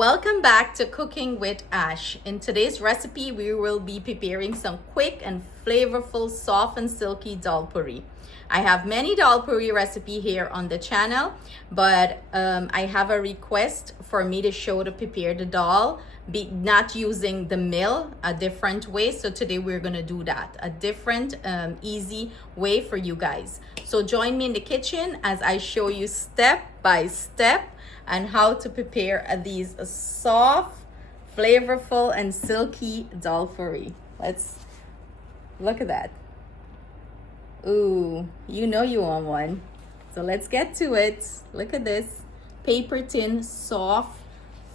Welcome back to Cooking with Ash. In today's recipe, we will be preparing some quick and flavorful, soft and silky dal puri. I have many dal puri recipe here on the channel, but I have a request for me to show to prepare the dal, not using the mill, a different way. So today we're gonna do that, a different, easy way for you guys. So join me in the kitchen as I show you step by step and how to prepare these soft, flavorful, and silky dal puri. Let's look at that. Ooh, you know you want one. So let's get to it. Look at this. Paper tin, soft,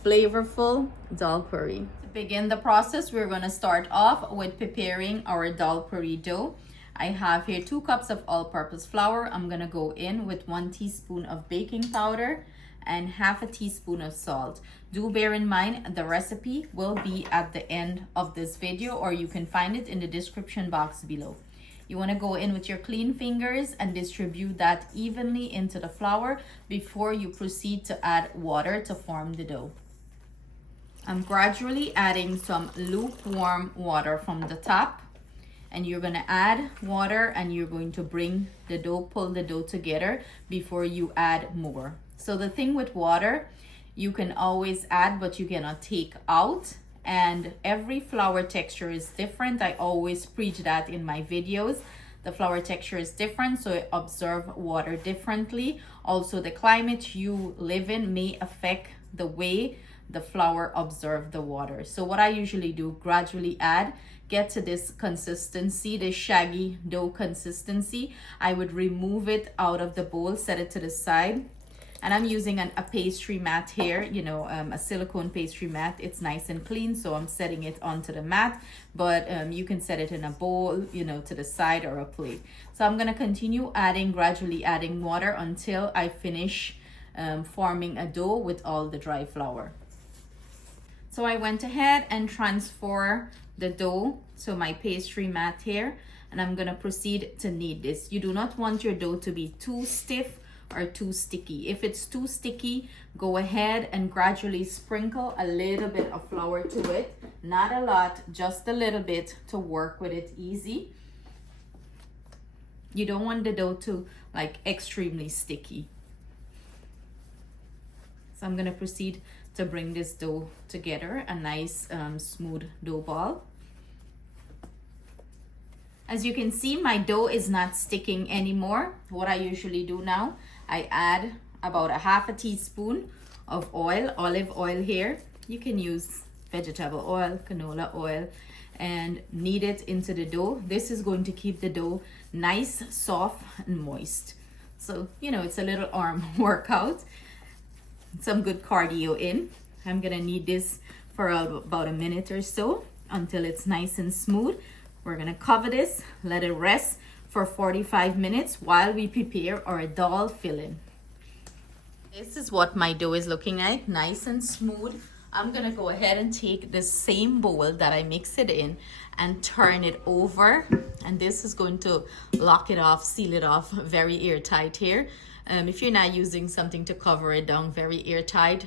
flavorful dal puri. To begin the process, we're gonna start off with preparing our dal puri dough. I have here 2 cups of all-purpose flour. I'm gonna go in with 1 teaspoon of baking powder and half a teaspoon of salt. Do bear in mind the recipe will be at the end of this video, or you can find it in the description box below. You want to go in with your clean fingers and distribute that evenly into the flour before you proceed to add water to form the dough. I'm gradually adding some lukewarm water from the top, and you're going to add water and you're going to bring the dough, pull the dough together before you add more. So the thing with water, you can always add, but you cannot take out. And every flour texture is different. I always preach that in my videos. The flour texture is different, so it absorbs water differently. Also, the climate you live in may affect the way the flour absorbs the water. So what I usually do, gradually add, get to this consistency, this shaggy dough consistency. I would remove it out of the bowl, set it to the side. And I'm using a pastry mat here, a silicone pastry mat. It's nice and clean, so I'm setting it onto the mat. But you can set it in a bowl, to the side or a plate. So I'm going to continue gradually adding water until I finish forming a dough with all the dry flour. So I went ahead and transfer the dough to my pastry mat here. And I'm going to proceed to knead this. You do not want your dough to be too stiff or too sticky. If it's too sticky, go ahead and gradually sprinkle a little bit of flour to it. Not a lot, just a little bit to work with it easy. You don't want the dough to extremely sticky. So I'm going to proceed to bring this dough together, a nice smooth dough ball. As you can see, my dough is not sticking anymore. What I usually do now, I add about a half a teaspoon of oil, olive oil here. You can use vegetable oil, canola oil, and knead it into the dough. This is going to keep the dough nice, soft, and moist. So, it's a little arm workout. Some good cardio in. I'm gonna knead this for about a minute or so until it's nice and smooth. We're gonna cover this, let it rest for 45 minutes while we prepare our dal filling. This is what my dough is looking like, nice and smooth. I'm gonna go ahead and take the same bowl that I mix it in and turn it over. And this is going to lock it off, seal it off, very airtight here. If you're not using something to cover it down, very airtight,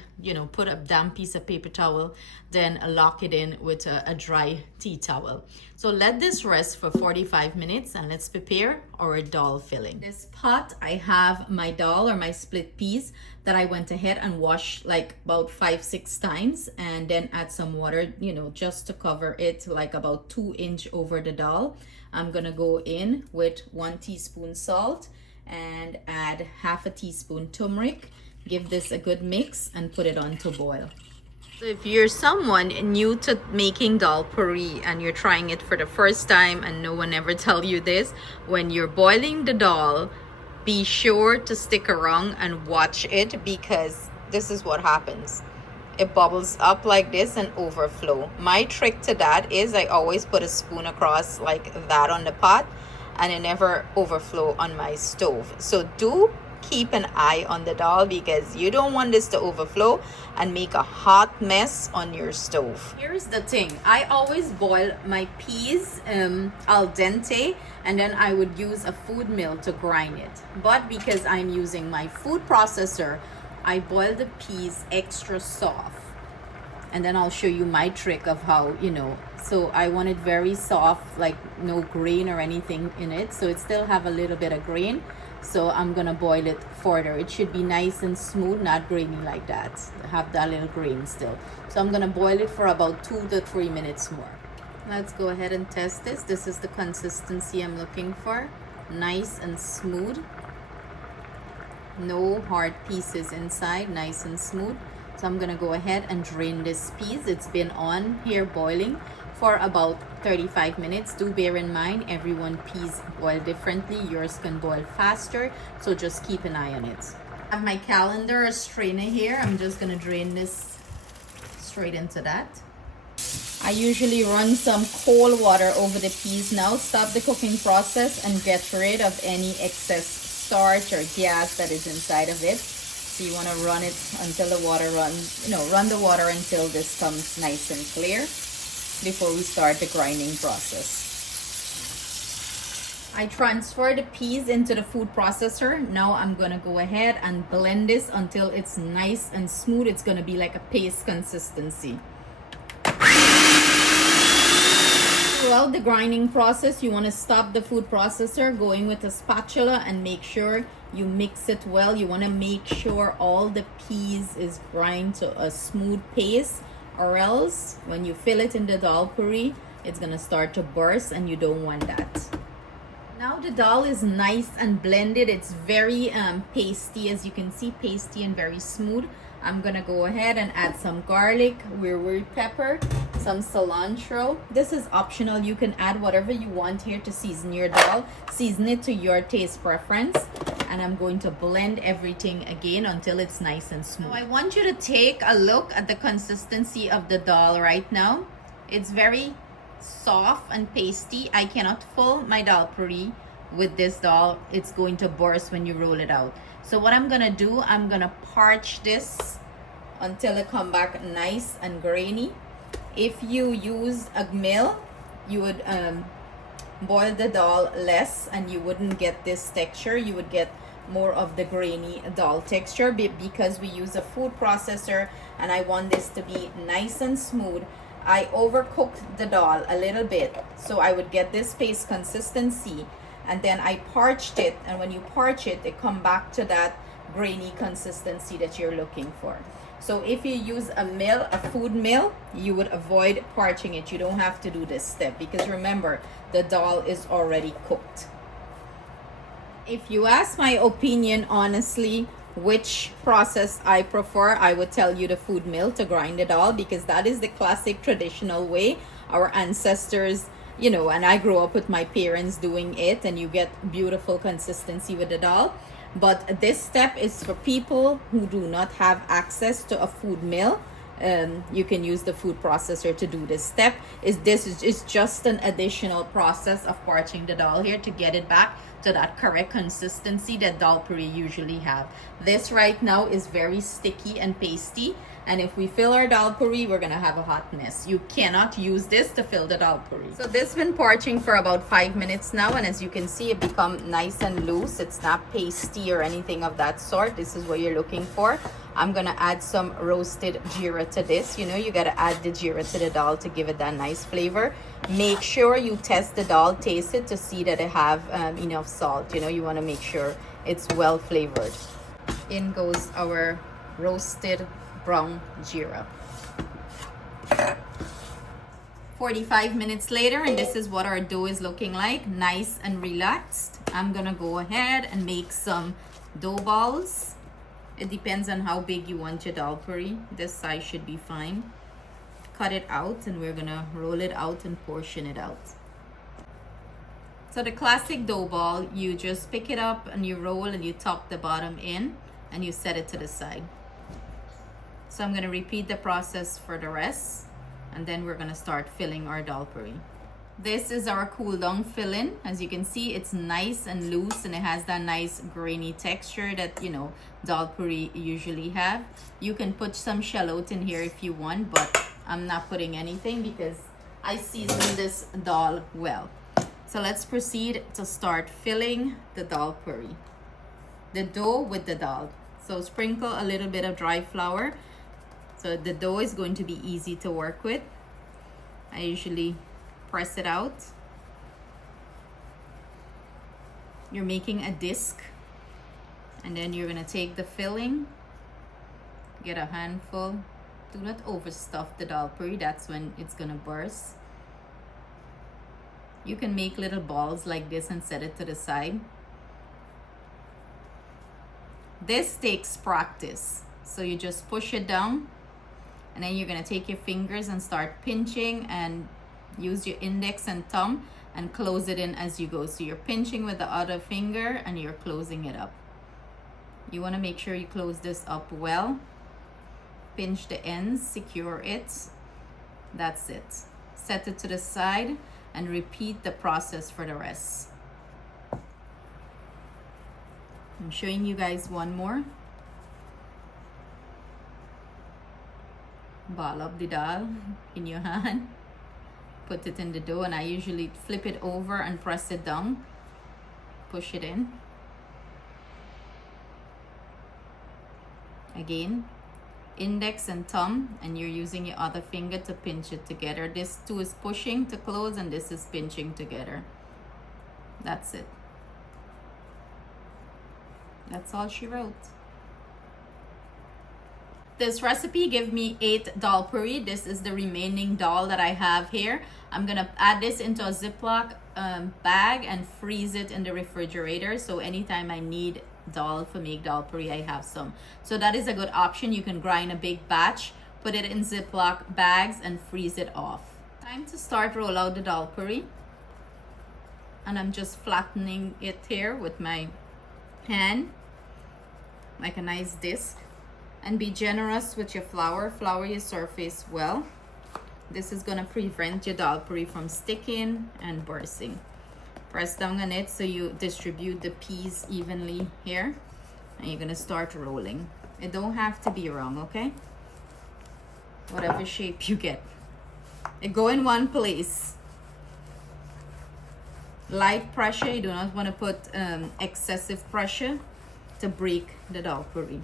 put a damp piece of paper towel, then lock it in with a dry tea towel. So let this rest for 45 minutes and let's prepare our dal filling. This pot, I have my dal or my split peas that I went ahead and washed about 5-6 times, and then add some water, just to cover it, about 2 inches over the dal. I'm gonna go in with 1 teaspoon salt and add half a teaspoon turmeric. Give this a good mix and put it on to boil. So if you're someone new to making dal puri and you're trying it for the first time and no one ever tell you this, when you're boiling the dal, be sure to stick around and watch it, because this is what happens. It bubbles up like this and overflow. My trick to that is I always put a spoon across like that on the pot, and it never overflow on my stove. So do keep an eye on the dal, because you don't want this to overflow and make a hot mess on your stove. Here's the thing, I always boil my peas al dente, and then I would use a food mill to grind it. But because I'm using my food processor, I boil the peas extra soft. and then I'll show you my trick of how, you know. So I want it very soft, like no grain or anything in it, so it still have a little bit of grain. So I'm gonna boil it further. It should be nice and smooth, not grainy like that. Have that little grain still. So I'm gonna boil it for about 2 to 3 minutes more. Let's go ahead and test this. This is the consistency I'm looking for. Nice and smooth. No hard pieces inside, nice and smooth. So I'm gonna go ahead and drain this piece. It's been on here boiling for about 35 minutes. Do bear in mind, everyone peas boil differently. Yours can boil faster, so just keep an eye on it. I have my calendar, a strainer here. I'm just gonna drain this straight into that. I usually run some cold water over the peas now. Stop the cooking process and get rid of any excess starch or gas that is inside of it. So you want to run it until the water runs, run the water until this comes nice and clear before we start the grinding process. I transfer the peas into the food processor. Now I'm going to go ahead and blend this until it's nice and smooth. It's going to be like a paste consistency. Throughout the grinding process, you want to stop the food processor going with a spatula and make sure you mix it well. You want to make sure all the peas is grind to a smooth paste, or else when you fill it in the dal puri, it's going to start to burst, and you don't want that. Now the dal is nice and blended. It's very pasty, as you can see, pasty and very smooth. I'm gonna go ahead and add some garlic, red pepper, some cilantro. This is optional. You can add whatever you want here to season your dal. Season it to your taste preference. And I'm going to blend everything again until it's nice and smooth. Now I want you to take a look at the consistency of the dal right now. It's very soft and pasty. I cannot fill my dal puri with this dal. It's going to burst when you roll it out. So what I'm gonna do, I'm gonna parch this until it come back nice and grainy. If you use a mill, you would boil the dal less and you wouldn't get this texture. You would get more of the grainy dal texture because we use a food processor and I want this to be nice and smooth. I overcooked the dal a little bit, so I would get this paste consistency, and then I parched it, and when you parch it, it come back to that grainy consistency that you're looking for. So if you use a mill, a food mill, you would avoid parching it. You don't have to do this step because remember, the dal is already cooked. If you ask my opinion, honestly, which process I prefer, I would tell you the food mill to grind the dal, because that is the classic traditional way. Our ancestors, and I grew up with my parents doing it, and you get beautiful consistency with the dal. But this step is for people who do not have access to a food mill. You can use the food processor to do this step. This is just an additional process of parching the dal here to get it back to that correct consistency that dal puri usually have. This right now is very sticky and pasty, and if we fill our dal puri, we're gonna have a hot mess. You cannot use this to fill the dal puri. So this been parching for about 5 minutes now, and as you can see, it become nice and loose. It's not pasty or anything of that sort. This is what you're looking for. I'm gonna add some roasted jeera to this. You gotta add the jeera to the dal to give it that nice flavor. Make sure you test the dal, taste it to see that it have enough salt. You want to make sure it's well flavored. In goes our roasted brown jeera. 45 minutes later, and this is what our dough is looking like, nice and relaxed. I'm gonna go ahead and make some dough balls. It depends on how big you want your dal puri. This size should be fine. Cut it out, and we're gonna roll it out and portion it out. So the classic dough ball, you just pick it up and you roll and you tuck the bottom in and you set it to the side. So I'm gonna repeat the process for the rest, and then we're gonna start filling our dal puri. This is our cool down filling. As you can see, it's nice and loose, and it has that nice grainy texture that dal puri usually have. You can put some shallot in here if you want, but I'm not putting anything because I seasoned this dal well. So let's proceed to start filling the dal puri, the dough with the dal. So sprinkle a little bit of dry flour So the dough is going to be easy to work with. I usually press it out. You're making a disc, and then you're gonna take the filling, get a handful. Do not overstuff the dal puri, that's when it's gonna burst. You can make little balls like this and set it to the side. This takes practice. So you just push it down, and then you're gonna take your fingers and start pinching, and use your index and thumb and close it in as you go. So you're pinching with the other finger and you're closing it up. You wanna make sure you close this up well. Pinch the ends, secure it. That's it. Set it to the side and repeat the process for the rest. I'm showing you guys one more. Ball up the dal in your hand. Put it in the dough, and I usually flip it over and press it down. Push it in. Again, index and thumb, and you're using your other finger to pinch it together. This two is pushing to close, and this is pinching together. That's it. That's all she wrote. This recipe gave me 8 dal puri. This is the remaining dal that I have here. I'm gonna add this into a Ziploc bag and freeze it in the refrigerator. So anytime I need dal for make dal puri, I have some. So that is a good option. You can grind a big batch, put it in Ziploc bags and freeze it off. Time to start roll out the dal puri. And I'm just flattening it here with my hand, like a nice disc. And be generous with your flour. Flour your surface well. This is gonna prevent your dal puri from sticking and bursting. Press down on it so you distribute the peas evenly here. And you're gonna start rolling. It don't have to be wrong, okay? Whatever shape you get. It go in one place. Light pressure, you do not wanna put excessive pressure to break the dal puri.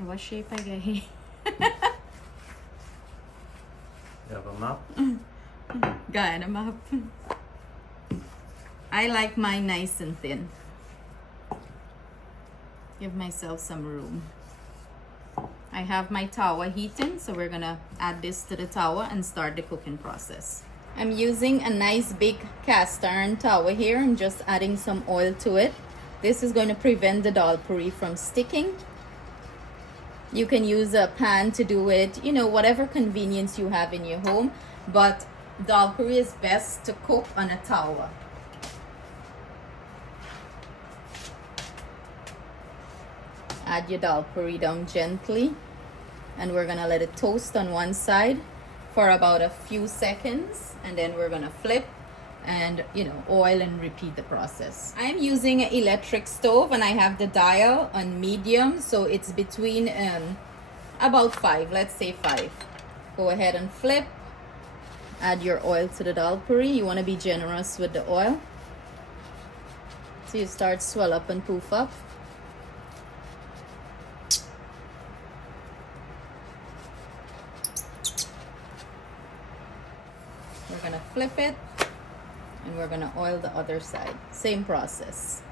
What shape I get here? You have a map? Got a map. I like mine nice and thin. Give myself some room. I have my tawa heating, so we're gonna add this to the tawa and start the cooking process. I'm using a nice big cast iron tawa here. I'm just adding some oil to it. This is going to prevent the dal puri from sticking. You can use a pan to do it, you know, whatever convenience you have in your home. But dal puri is best to cook on a tawa. Add your dal puri down gently. And we're going to let it toast on one side for about a few seconds. And then we're going to flip and, you know, oil and repeat the process. I'm using an electric stove and I have the dial on medium, so it's between about 5, let's say 5. Go ahead and flip. Add your oil to the dal puri. You want to be generous with the oil so you start swell up and poof up. We're gonna flip it. And we're gonna oil the other side. Same process.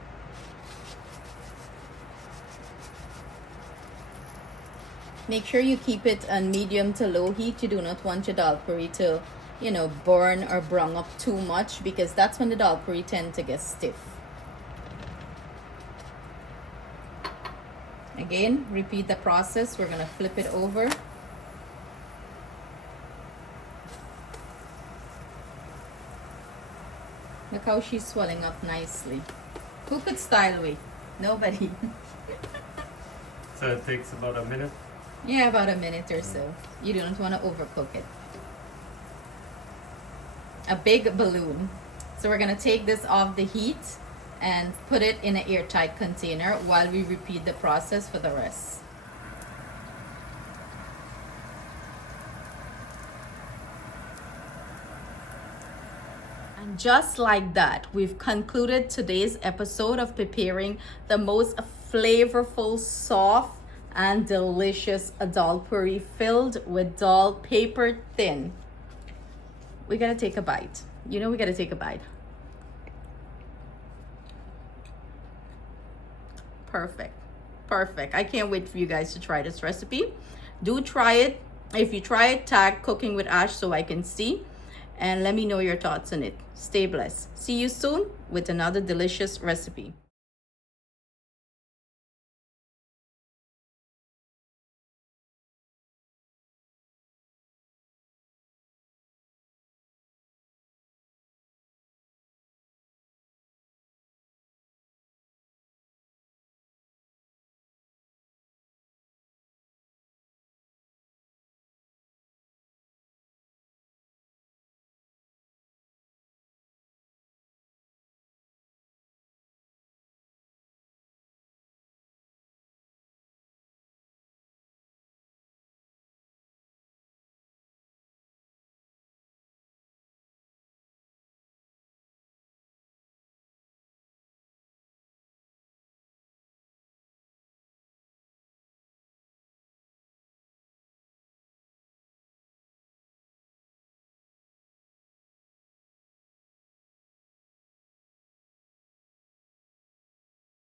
Make sure you keep it on medium to low heat. You do not want your dal puri to, you know, burn or brown up too much, because that's when the dal puri tend to get stiff. Again, repeat the process. We're gonna flip it over. Look how she's swelling up nicely. Who could style wait? Nobody. So it takes about a minute? Yeah, about a minute or so. You don't want to overcook it. A big balloon. So we're going to take this off the heat and put it in an airtight container while we repeat the process for the rest. just like that, we've concluded today's episode of preparing the most flavorful, soft, and delicious dal puri filled with dal paper thin. We gotta take a bite. You know we gotta take a bite. Perfect. Perfect. I can't wait for you guys to try this recipe. Do try it. If you try it, tag Cooking with Ash so I can see. And let me know your thoughts on it. Stay blessed. See you soon with another delicious recipe.